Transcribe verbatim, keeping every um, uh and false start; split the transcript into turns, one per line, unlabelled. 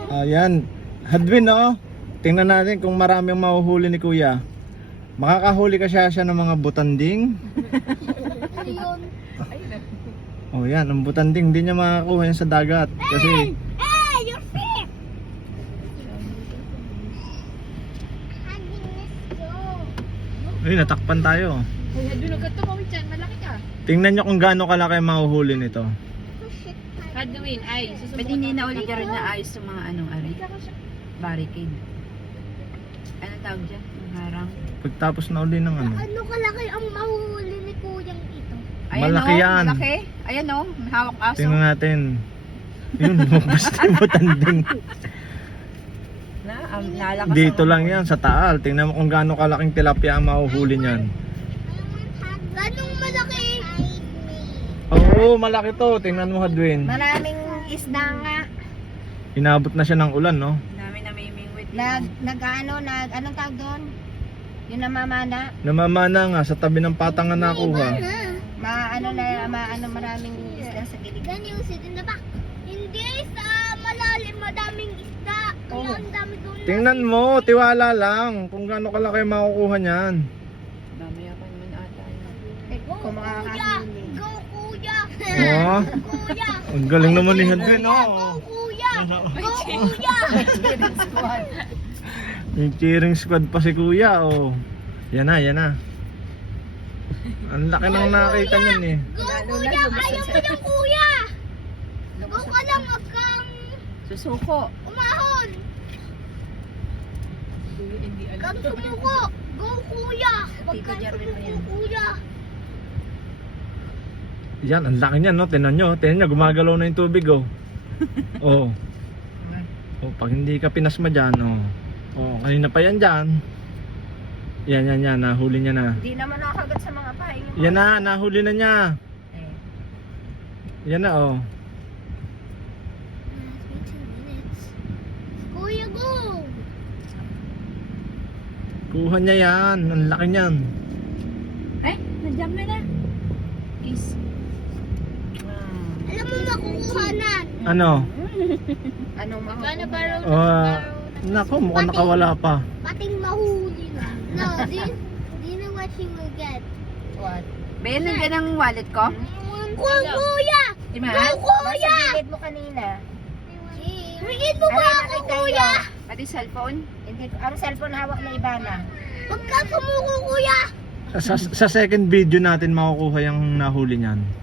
Ayan. Hadwin, no? Tingnan natin kung marami ang mahuhuli ni Kuya. Makakahuli ka siya siya ng mga butanding.
Ayun.
Oh, yan. Ang butanding, hindi niya makakuha yan sa dagat. Kasi,
Hey, your feet!
ay, natakpan tayo.
Ay, hadun agad to, mawit yan. Malaki ka.
Tingnan nyo kung gaano kalaki ang mahuhuli nito.
Hadwin, ay, susubukan.
Ba't hindi na ulit rin na ayos yung mga anong ari? Barricade. Ano tawag dyan? Yung harang.
Pagtapos na uli ng ano.
Ano kalaki ang mahuhuli ni Kuyang ito?
Ayan
Malaki
o,
yan.
malaki. Ayan o, may hawak aso.
Tingnan natin. Yun, lumabas na yung butanding.
Na, um, nalakas
Dito
ang-
lang yan, sa Taal. Tingnan mo kung gaano kalaking tilapia ang mahuhuli niyan.
Ganong malaki?
Oo, malaki to. Tingnan mo, Hadwin.
Maraming isda nga.
Inabot na siya ng ulan, no?
Dami na may mingwit.
Nag, nag ano, nag, anong tawag doon? Yung namamana.
Namamana nga, sa tabi ng patangan nakuha.
Ma, ano na, ma, ano, maraming isda sa gilid.
Can you sit in the back? Hindi, sa malalim, madaming isda. Kaya ang dami doon.
Tingnan mo, tiwala lang kung gaano kalaki makukuha niyan.
Mamaya pa naman ata.
Eh,
Go,
kung
Kuya!
makakahuli.
Go, Kuya!
Oh,
Kuya!
ang galing naman ni Hadwin,
Go,
oh.
Kuya! Go, Kuya!
Yung cheering squad pa si Kuya, oh. Yan na, yan na. Ang laki nang nakita niyan eh.
Go, Kuya! Ayaw mo ng Kuya! Go ka lang, wag kang
Susuko.
umahon! Kang sumuko! Go, Kuya! Wag
Tito
kang
Jerwin pa
sumuko,
yan.
Kuya!
Yan, ang laki niyan, no? Tingnan nyo, tingnan nyo, gumagalaw na yung tubig, oh. Oh. Oh, pag hindi ka pinasma dyan, oh. Oh, kanina pa yan dyan. Yan, yan, yan, nahuli niya na.
Hindi naman nakagat sa mga paing.
Yan na, nahuli na niya.
Eh,
Yan na, oh.
Kuya, go!
Kuha niya yan, ang laki niyan.
Ay, nandiyan na na. Kiss.
Alam mo makukuhanan.
Ano?
anong mga
Gana baro
Oh, uh, nako, mukhang nakawala pa.
pating mahuli na. No, this, do you know what she will get?
What?
Bayan nandiyan ang wallet ko?
Go, Kuya!
Ima?
Go, Kuya!
Sa gilid mo kanina.
Bigyan mo ba
Ay,
ako,
nakita
Kuya?
niya.
Pati cellphone?
Hindi, ko- ang cellphone hawak na iba na.
Huwag ka sumuko, Kuya!
Sa, sa second video natin makukuha yung nahuli niyan.